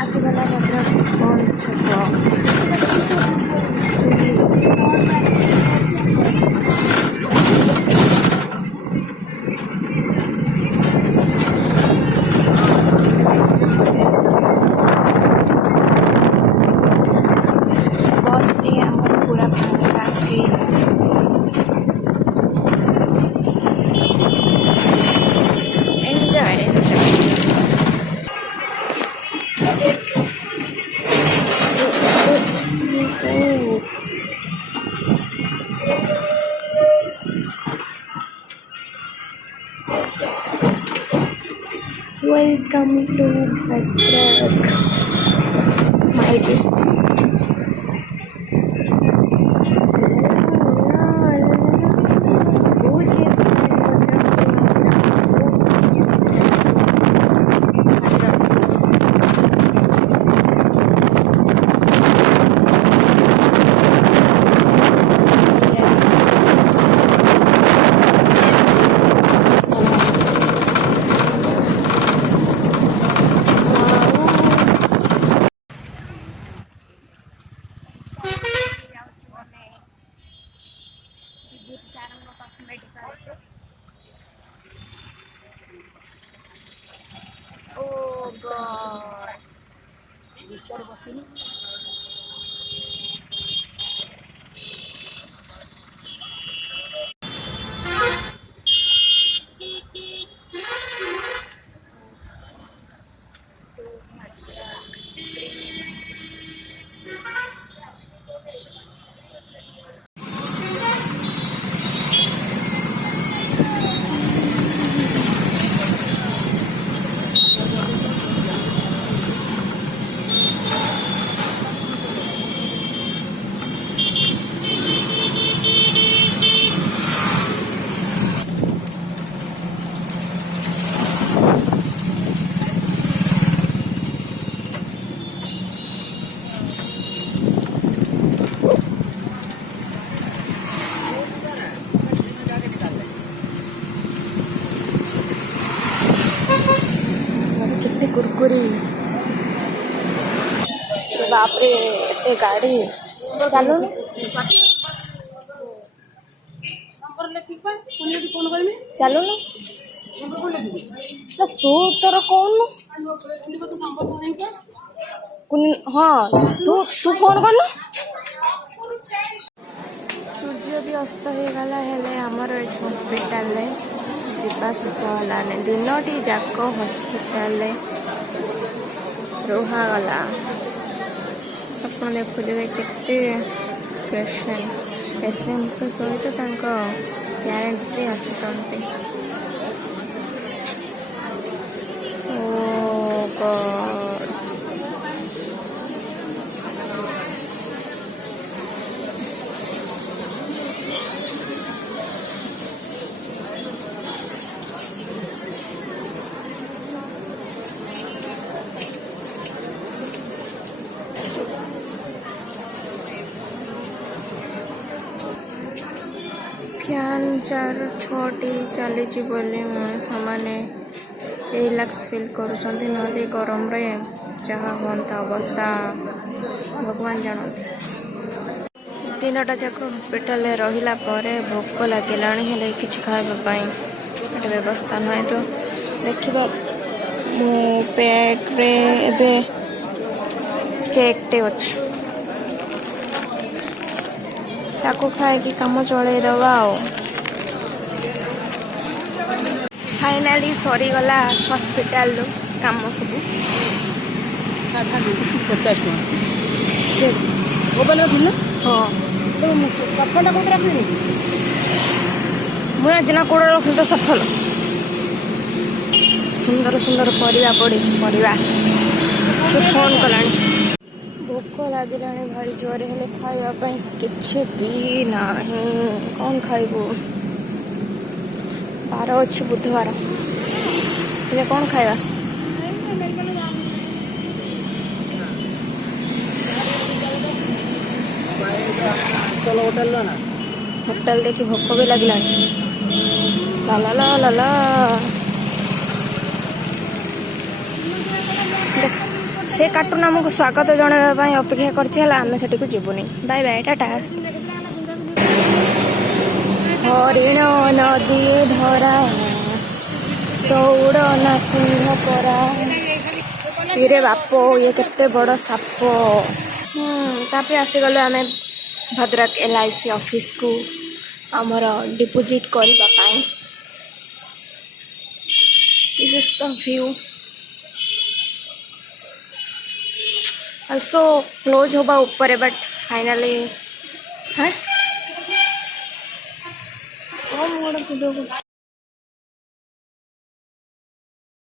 आसगला भद्रक बस टी आमर पूरा फांका enjoy Welcome to Bhadrak, my district. Oh God! Riksar bosini. कुरकुरी बाप रे एते गाड़ी चलो चलो ना तू तोर कौन हाँ तू तू फोन कर सूर्य भी अस्त हो गला हेले हमर हॉस्पिटल जीवा शेष होलाने दिनटी जाक हॉस्पिटल रुहागला आप देखुए केते पेसेंट सहित पेरेंट्स भी आसुचंती ओ गॉड फैन 4-6टी चली बोली सामाने रिलैक्स फील करुँच नली गरम रे जहाँ हाँ अवस्था भगवान जानते दिनटा जाक हॉस्पिटल रहिला परे भोक लगिला हेले किछि खाइबाई व्यवस्था ना तो देखा मो पेट रे एबे केक टे अच्छे ताको खाई कम चलई दवा फाइनाली सरीगला हॉस्पिटल काम सब 50 हाँ सफलटा कौन रखी मुझे आज ना कौड़ रखी तो सफल सुंदर सुंदर परिवा पड़ी परिवा फोन कला भोक लगे भारी जोर हेले खावाई किसी भी ना कौन खाइबू बार अच्छे बुधवार हेले कौन खाइबा चलो होटल लो ना होटल देखी भोक भी लगला ला ला ला ला ला देख से कार्टून आमको स्वागत जणाई अपेक्षा कर जीवनी बाय बाय टाटा हरिण नदी धरा दौड़ ना सिंह परा इरे बापो ये केते बड़ साप तापर आसीगलु आम भद्रक LIC ऑफिस को आमर डिपोजिट करने this is the view also close होगा ऊपर बट फाइनली हाँ